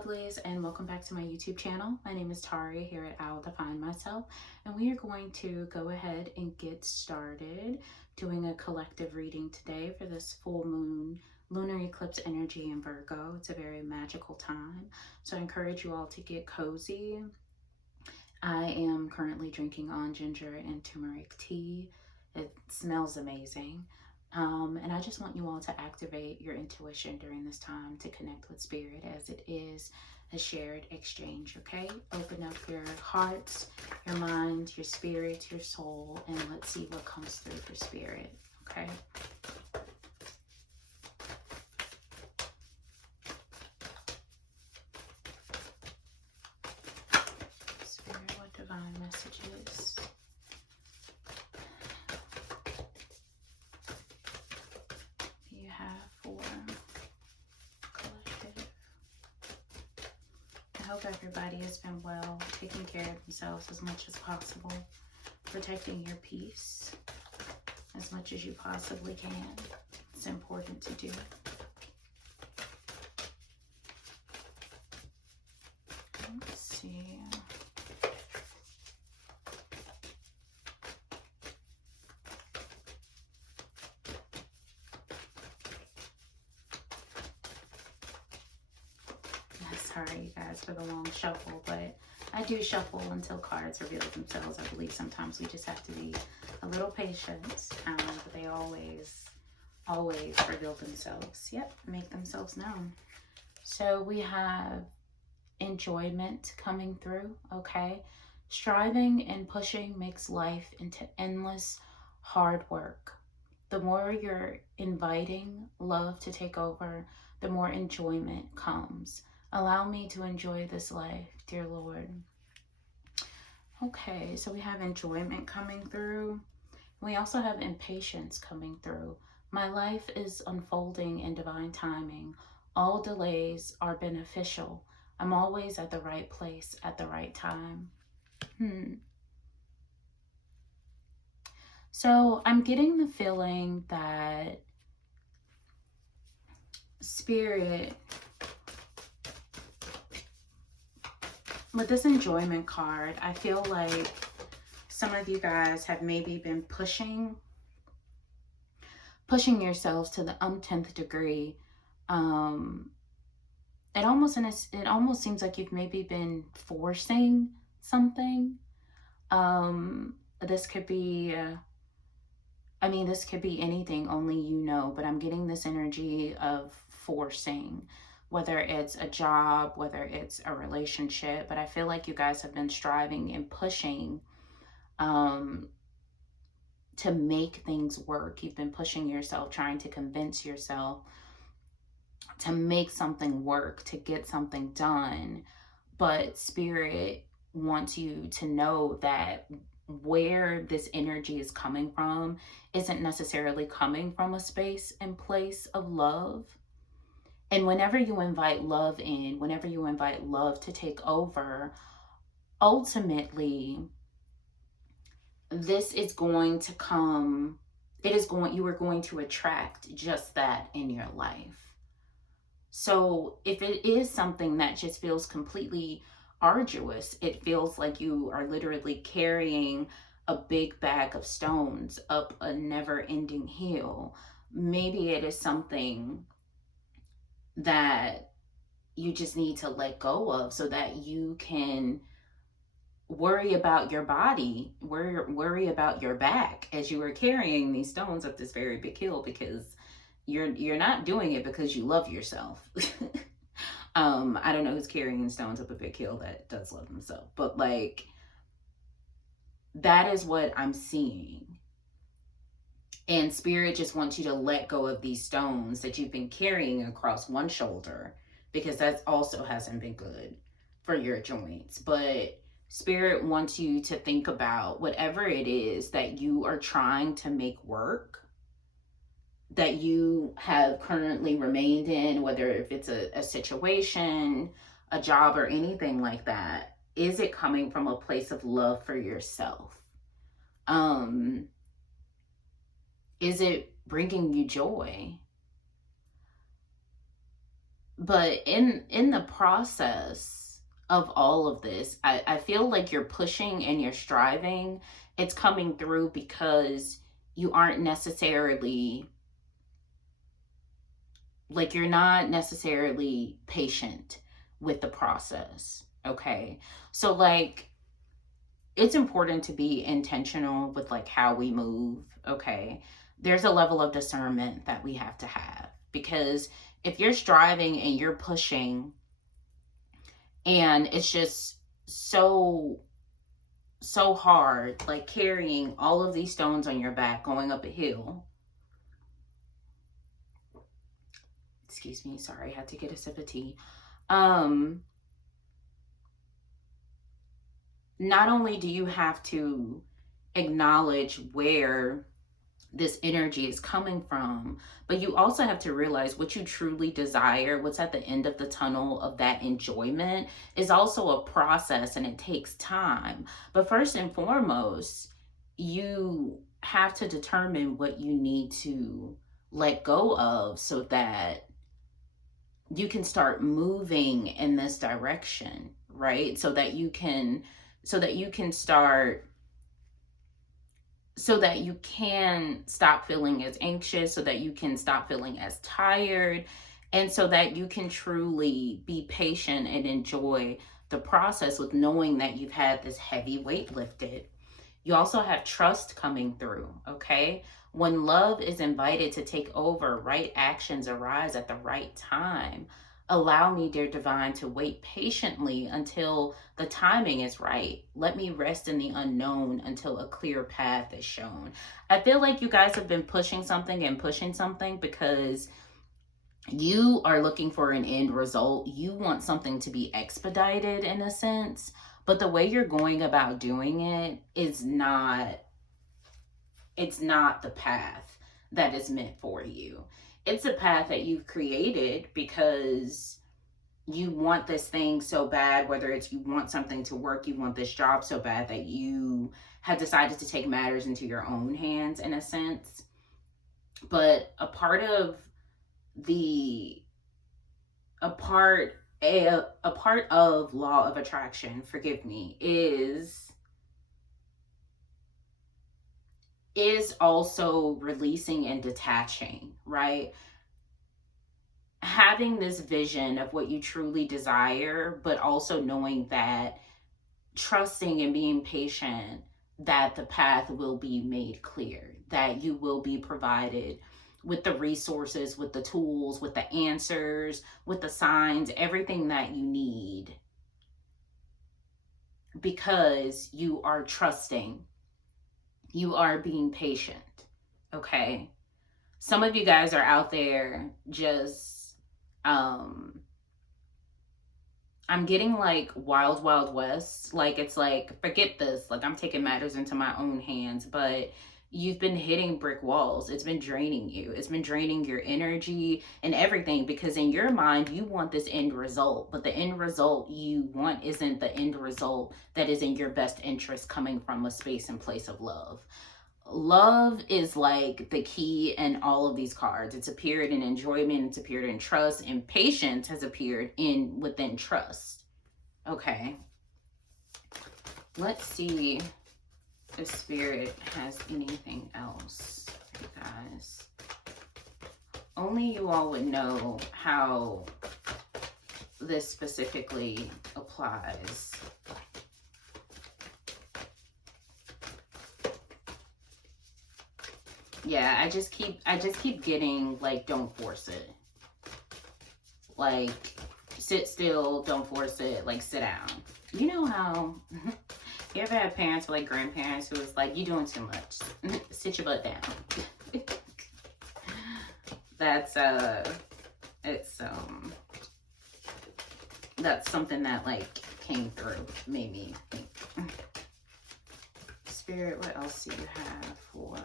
lovelies, and welcome back to my YouTube channel. My name is Tari here at I'll Define Myself, and we are going to go ahead and get started doing a collective reading today for this full moon lunar eclipse energy in Virgo. It's a very magical time, so I encourage you all to get cozy. I am currently drinking on ginger and turmeric tea. It smells amazing. And I just want you all to activate your intuition during this time to connect with spirit, as it is a shared exchange, okay? Open up your hearts, your mind, your spirit, your soul, and let's see what comes through for spirit, okay? Spirit, what divine messages? You have for collective. I hope everybody has been well, taking care of themselves as much as possible, protecting your peace as much as you possibly can. It's important to do. Let's see. Sorry, you guys, for the long shuffle, but I do shuffle until cards reveal themselves. I believe sometimes we just have to be a little patient, but they always reveal themselves. Yep, make themselves known. So we have enjoyment coming through, okay? Striving and pushing makes life into endless hard work. The more you're inviting love to take over, the more enjoyment comes. Allow me to enjoy this life, dear Lord. Okay, so we have enjoyment coming through. We also have impatience coming through. My life is unfolding in divine timing. All delays are beneficial. I'm always at the right place at the right time. So I'm getting the feeling that spirit, with this enjoyment card, I feel like some of you guys have maybe been pushing yourselves to the umpteenth degree. It almost seems like you've maybe been forcing something. This could be, this could be anything, only you know, but I'm getting this energy of forcing, whether it's a job, whether it's a relationship, but I feel like you guys have been striving and pushing to make things work. You've been pushing yourself, trying to convince yourself to make something work, to get something done. But spirit wants you to know that where this energy is coming from isn't necessarily coming from a space and place of love. And whenever you invite love in, whenever you invite love to take over, ultimately, this is going to come, you are going to attract just that in your life. So if it is something that just feels completely arduous, it feels like you are literally carrying a big bag of stones up a never-ending hill, maybe it is something that you just need to let go of so that you can worry about your body, worry about your back as you are carrying these stones up this very big hill, because you're not doing it because you love yourself. I don't know who's carrying stones up a big hill that does love themselves, but like, that is what I'm seeing. And spirit just wants you to let go of these stones that you've been carrying across one shoulder, because that also hasn't been good for your joints. But spirit wants you to think about whatever it is that you are trying to make work, that you have currently remained in, whether if it's a situation, a job, or anything like that. Is it coming from a place of love for yourself? Is it bringing you joy? But in the process of all of this, I feel like you're pushing and you're striving. It's coming through because you aren't necessarily, like, you're not necessarily patient with the process. Okay. So like, it's important to be intentional with like how we move. Okay. There's a level of discernment that we have to have, because if you're striving and you're pushing and it's just so hard, like carrying all of these stones on your back going up a hill. Excuse me, sorry, I had to get a sip of tea. Not only do you have to acknowledge where this energy is coming from, but you also have to realize what you truly desire, what's at the end of the tunnel of that enjoyment, is also a process and it takes time. But first and foremost, you have to determine what you need to let go of so that you can start moving in this direction, right? So that you can start so that you can stop feeling as anxious, so that you can stop feeling as tired, and so that you can truly be patient and enjoy the process with knowing that you've had this heavy weight lifted. You also have trust coming through, okay? When love is invited to take over, right actions arise at the right time. Allow me, dear divine, to wait patiently until the timing is right. Let me rest in the unknown until a clear path is shown. I feel like you guys have been pushing something and pushing something because you are looking for an end result. You want something to be expedited in a sense, but the way you're going about doing it is not, it's not the path that is meant for you. It's a path that you've created because you want this thing so bad, whether it's you want something to work, you want this job so bad that you have decided to take matters into your own hands in a sense. But the a part of law of attraction, forgive me, is also releasing and detaching, right? Having this vision of what you truly desire, but also knowing that, trusting and being patient, that the path will be made clear, that you will be provided with the resources, with the tools, with the answers, with the signs, everything that you need, because you are trusting, you are being patient, okay? Some of you guys are out there just, I'm getting like wild, wild west. Like, it's like, forget this. Like, I'm taking matters into my own hands, but you've been hitting brick walls. It's been draining you. It's been draining your energy and everything, because in your mind, you want this end result, but the end result you want isn't the end result that is in your best interest, coming from a space and place of love. Love is like the key in all of these cards. It's appeared in enjoyment, it's appeared in trust, and patience has appeared in within trust. Okay, let's see if spirit has anything else for you guys. Only you all would know how this specifically applies. Yeah, I just keep getting like, don't force it. Like, sit still, don't force it, like, sit down. You know how you ever had parents or like grandparents who was like, you doing too much. Sit your butt down. That's that's something that like came through, made me think. Spirit, what else do you have for?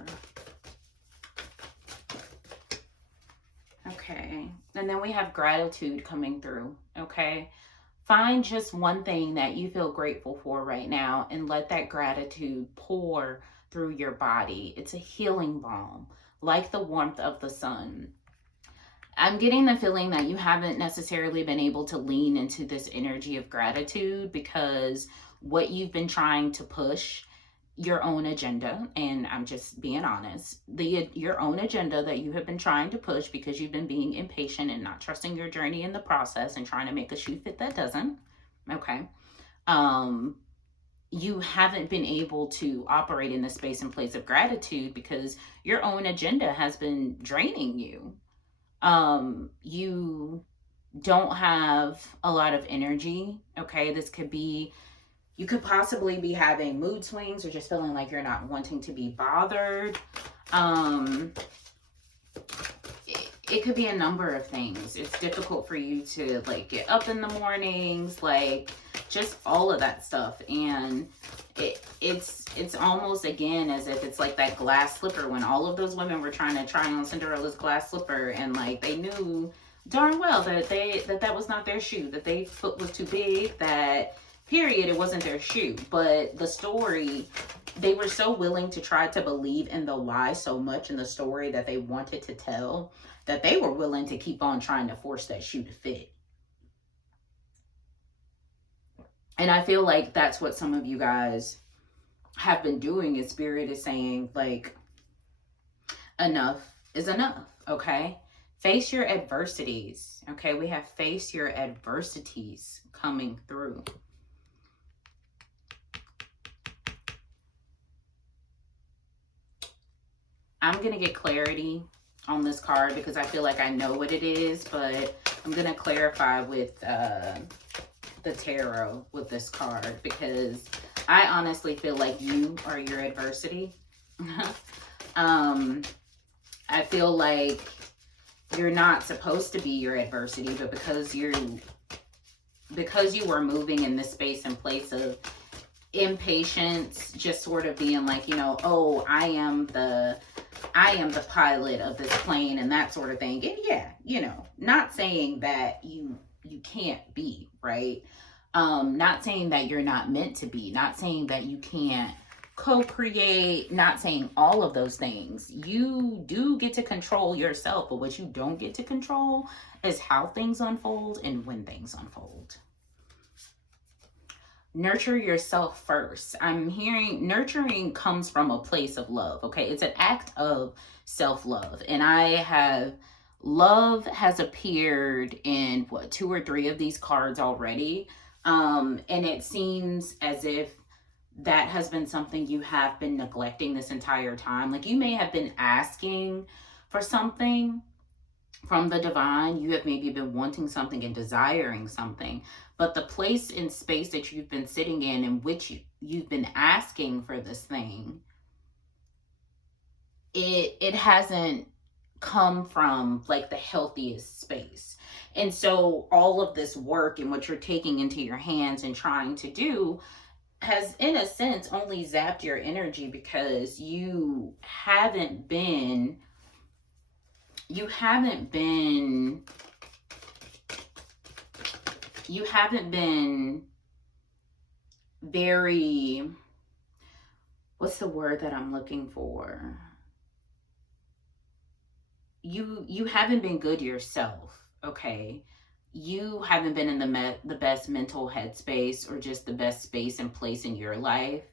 Okay, and then we have gratitude coming through, okay? Find just one thing that you feel grateful for right now and let that gratitude pour through your body. It's a healing balm, like the warmth of the sun. I'm getting the feeling that you haven't necessarily been able to lean into this energy of gratitude because what you've been trying to push, your own agenda, and I'm just being honest, the your own agenda that you have been trying to push because you've been being impatient and not trusting your journey in the process and trying to make a shoe fit that doesn't. Okay. Um you haven't been able to operate in the space and place of gratitude because your own agenda has been draining you. You don't have a lot of energy. Okay, this could be, you could possibly be having mood swings or just feeling like you're not wanting to be bothered. um it could be a number of things. It's difficult for you to like get up in the mornings, like just all of that stuff. And it's almost again as if it's like that glass slipper when all of those women were trying to try on Cinderella's glass slipper, and like they knew darn well that that was not their shoe, that their foot was too big, that period, it wasn't their shoe. But the story, they were so willing to try to believe in the lie so much in the story that they wanted to tell, that they were willing to keep on trying to force that shoe to fit. And I feel like that's what some of you guys have been doing, is spirit is saying like enough is enough. Okay, face your adversities. Okay, we have face your adversities coming through. I'm gonna get clarity on this card because I feel like I know what it is, but I'm gonna clarify with the tarot with this card because I honestly feel like you are your adversity. I feel like you're not supposed to be your adversity, but because you were moving in this space and place of impatience, just sort of being like, you know, oh, I am the pilot of this plane and that sort of thing. And yeah, you know, not saying that you can't be, right? Not saying that you're not meant to be, not saying that you can't co-create, not saying all of those things. You do get to control yourself, but what you don't get to control is how things unfold and when things unfold. Nurture yourself first. I'm hearing nurturing comes from a place of love. Okay, it's an act of self-love. And love has appeared in what, 2 or 3 of these cards already. And it seems as if that has been something you have been neglecting this entire time. Like you may have been asking for something from the divine, you have maybe been wanting something and desiring something, but the place and space that you've been sitting in which you've been asking for this thing, it hasn't come from like the healthiest space. And so all of this work and what you're taking into your hands and trying to do has in a sense only zapped your energy because you haven't been very, what's the word that I'm looking for? You haven't been good yourself, okay? You haven't been in the best mental headspace or just the best space and place in your life.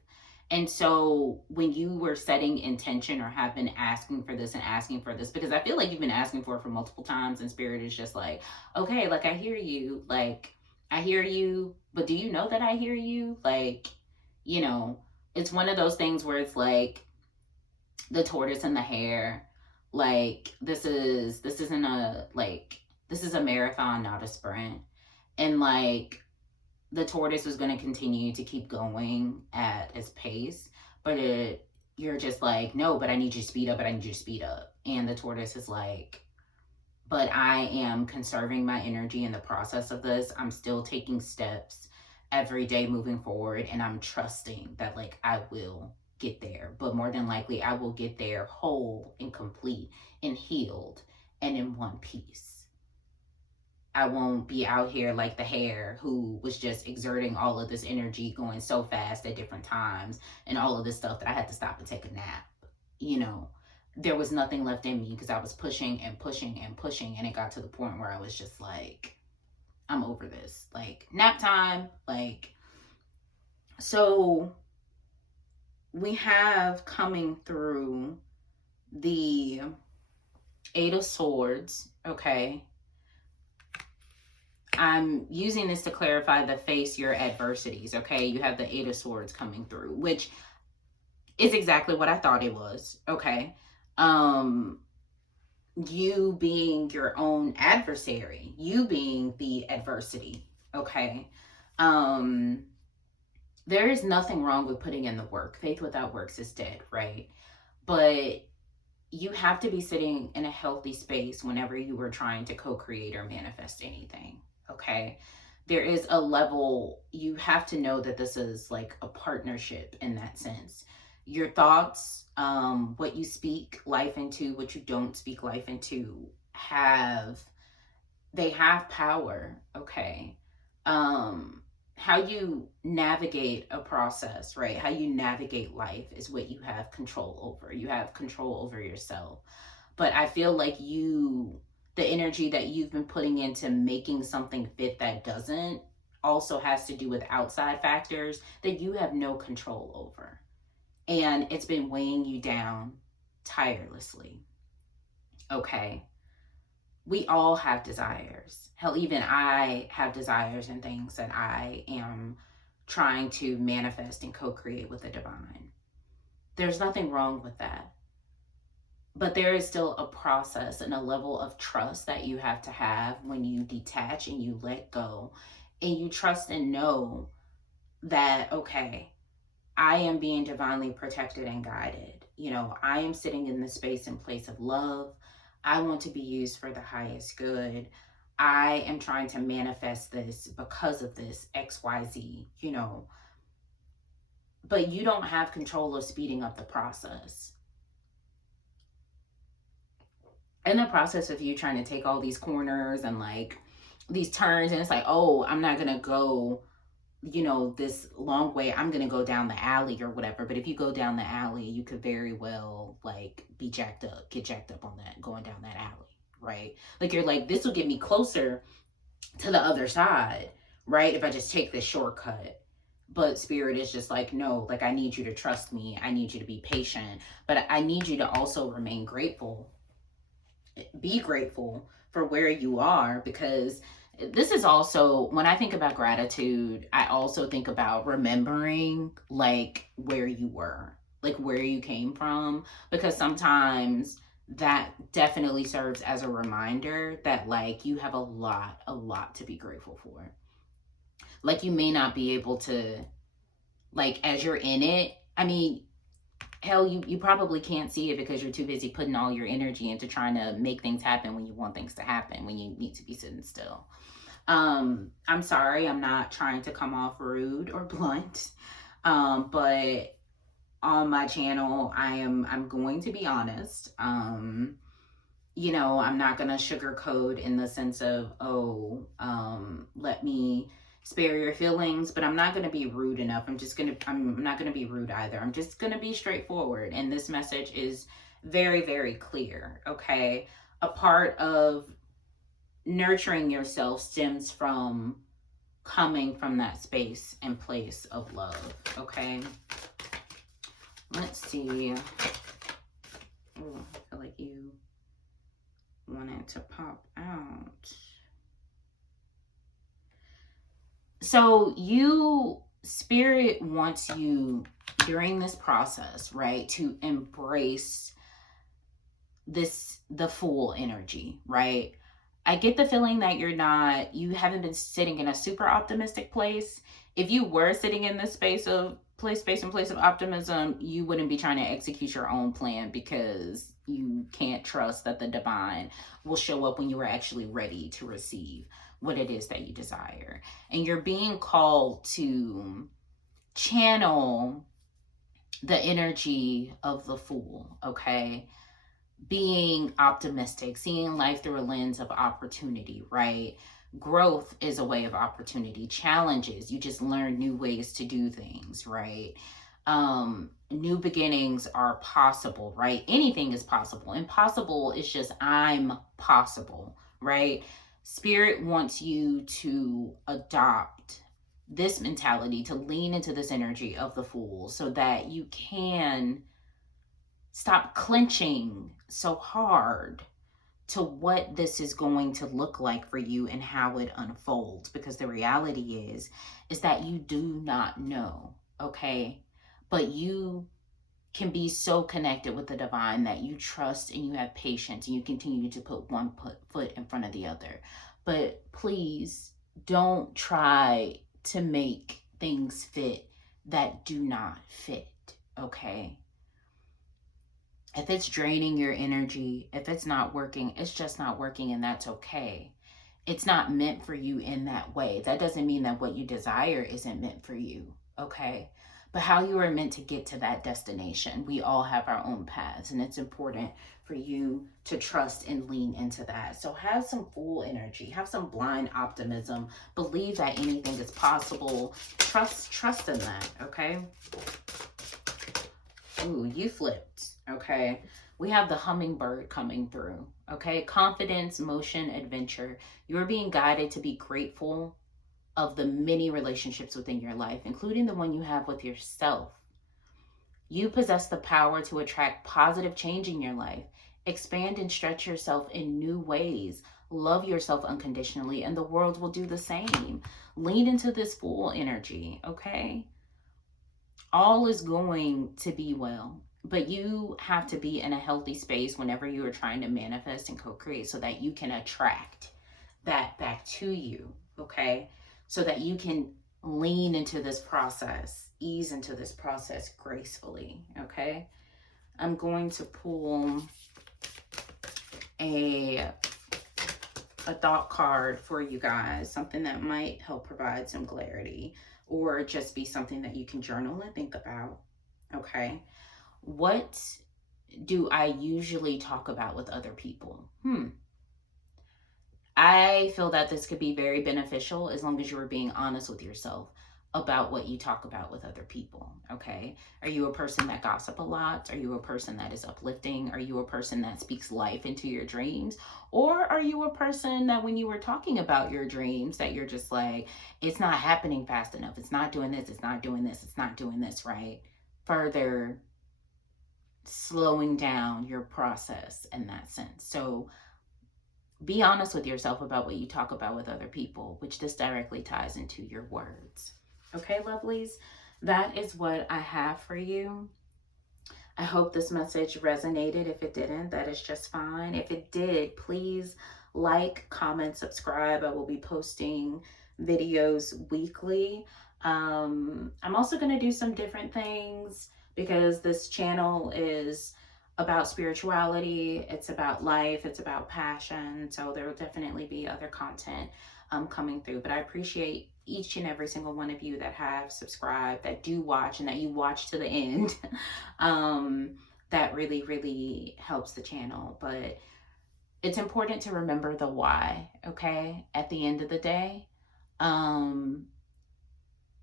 And so when you were setting intention or have been asking for this and asking for this, because I feel like you've been asking for it for multiple times and spirit is just like, okay, like I hear you, like I hear you, but do you know that I hear you? Like, you know, it's one of those things where it's like the tortoise and the hare. Like this isn't a, like, this is a marathon, not a sprint. And like the tortoise is going to continue to keep going at its pace, but you're just like, no, but I need you to speed up, but I need you to speed up. And the tortoise is like, but I am conserving my energy in the process of this. I'm still taking steps every day moving forward, and I'm trusting that like I will get there, but more than likely I will get there whole and complete and healed and in one piece. I won't be out here like the hare who was just exerting all of this energy going so fast at different times and all of this stuff that I had to stop and take a nap, you know. there was nothing left in me because I was pushing and pushing and pushing. And it got to the point where I was just like, I'm over this. Like, nap time. Like, so we have coming through the Eight of Swords, okay? I'm using this to clarify the face your adversities, okay? You have the Eight of Swords coming through, which is exactly what I thought it was, okay? You being your own adversary, you being the adversity, okay? Um, there is nothing wrong with putting in the work. Faith without works is dead, right? But you have to be sitting in a healthy space whenever you are trying to co-create or manifest anything, okay? There is a level, you have to know that this is like a partnership in that sense. Your thoughts, what you speak life into, what you don't speak life into, they have power, okay? How you navigate a process, right? How you navigate life is what you have control over. You have control over yourself. But I feel like the energy that you've been putting into making something fit that doesn't also has to do with outside factors that you have no control over. And it's been weighing you down tirelessly. Okay. We all have desires. Hell, even I have desires and things that I am trying to manifest and co-create with the divine. There's nothing wrong with that. But there is still a process and a level of trust that you have to have when you detach and you let go and you trust and know that, okay, I am being divinely protected and guided. You know, I am sitting in the space and place of love. I want to be used for the highest good. I am trying to manifest this because of this XYZ, you know. But you don't have control of speeding up the process. In the process of you trying to take all these corners and like these turns, and it's like, oh, I'm not going to go, you know, this long way. I'm going to go down the alley or whatever. But if you go down the alley, you could very well like be jacked up, get jacked up on that, going down that alley, right? Like you're like, this will get me closer to the other side, right? If I just take this shortcut. But spirit is just like, no, like I need you to trust me. I need you to be patient, but I need you to also remain grateful. Be grateful for where you are, because this is also, when I think about gratitude, I also think about remembering like where you were, like where you came from, because sometimes that definitely serves as a reminder that like you have a lot to be grateful for. Like you may not be able to, like as you're in it, I mean, hell, you probably can't see it because you're too busy putting all your energy into trying to make things happen when you want things to happen, when you need to be sitting still. I'm sorry, I'm not trying to come off rude or blunt. But on my channel, I'm going to be honest. You know, I'm not gonna sugarcoat in the sense of, oh, let me spare your feelings, but I'm not gonna be rude enough. I'm not gonna be rude either. I'm just gonna be straightforward. And this message is very, very clear, okay? A part of nurturing yourself stems from coming from that space and place of love, okay? Let's see. Oh, I feel like you wanted to pop out. So spirit wants you during this process, right, to embrace the full energy, right? I get the feeling that you haven't been sitting in a super optimistic place. If you were sitting in this space of optimism, you wouldn't be trying to execute your own plan because you can't trust that the divine will show up when you are actually ready to receive what it is that you desire. And you're being called to channel the energy of the Fool, okay? Being optimistic, seeing life through a lens of opportunity, right? Growth is a way of opportunity. Challenges, you just learn new ways to do things, right? New beginnings are possible, right? Anything is possible. Impossible is just I'm possible, right? Spirit wants you to adopt this mentality, to lean into this energy of the Fool so that you can stop clenching so hard to what this is going to look like for you and how it unfolds, because the reality is that you do not know, okay? But you can be so connected with the divine that you trust and you have patience and you continue to put one foot in front of the other. But please don't try to make things fit that do not fit, okay? If it's draining your energy, if it's not working, it's just not working, and that's okay. It's not meant for you in that way. That doesn't mean that what you desire isn't meant for you, okay? But how you are meant to get to that destination, we all have our own paths, and it's important for you to trust and lean into that. So have some Fool energy, have some blind optimism, believe that anything is possible. Trust in that, okay? Ooh, you flipped, okay? We have the hummingbird coming through, okay? Confidence, motion, adventure. You're being guided to be grateful of the many relationships within your life, including the one you have with yourself. You possess the power to attract positive change in your life. Expand and stretch yourself in new ways. Love yourself unconditionally, and the world will do the same. Lean into this Fool energy, okay? All is going to be well, but you have to be in a healthy space whenever you are trying to manifest and co-create so that you can attract that back to you, okay? So that you can lean into this process, ease into this process gracefully, okay? I'm going to pull a thought card for you guys, something that might help provide some clarity, or just be something that you can journal and think about, okay? What do I usually talk about with other people? I feel that this could be very beneficial as long as you are being honest with yourself about what you talk about with other people, okay? Are you a person that gossip a lot? Are you a person that is uplifting? Are you a person that speaks life into your dreams? Or are you a person that when you were talking about your dreams that you're just like, it's not happening fast enough. It's not doing this. It's not doing this. It's not doing this, right? Further slowing down your process in that sense. So be honest with yourself about what you talk about with other people, which this directly ties into your words. Okay, lovelies, that is what I have for you. I hope this message resonated. If it didn't, that is just fine. If it did, please like, comment, subscribe. I will be posting videos weekly. I'm also going to do some different things because this channel is about spirituality, it's about life, it's about passion. So there will definitely be other content coming through. But I appreciate each and every single one of you that have subscribed, that do watch, and that you watch to the end. That really, really helps the channel. But it's important to remember the why, okay? At the end of the day,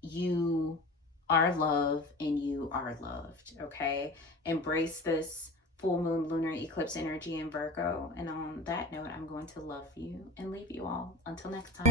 you are love and you are loved, okay? Embrace this full moon lunar eclipse energy in Virgo. And on that note, I'm going to love you and leave you all until next time.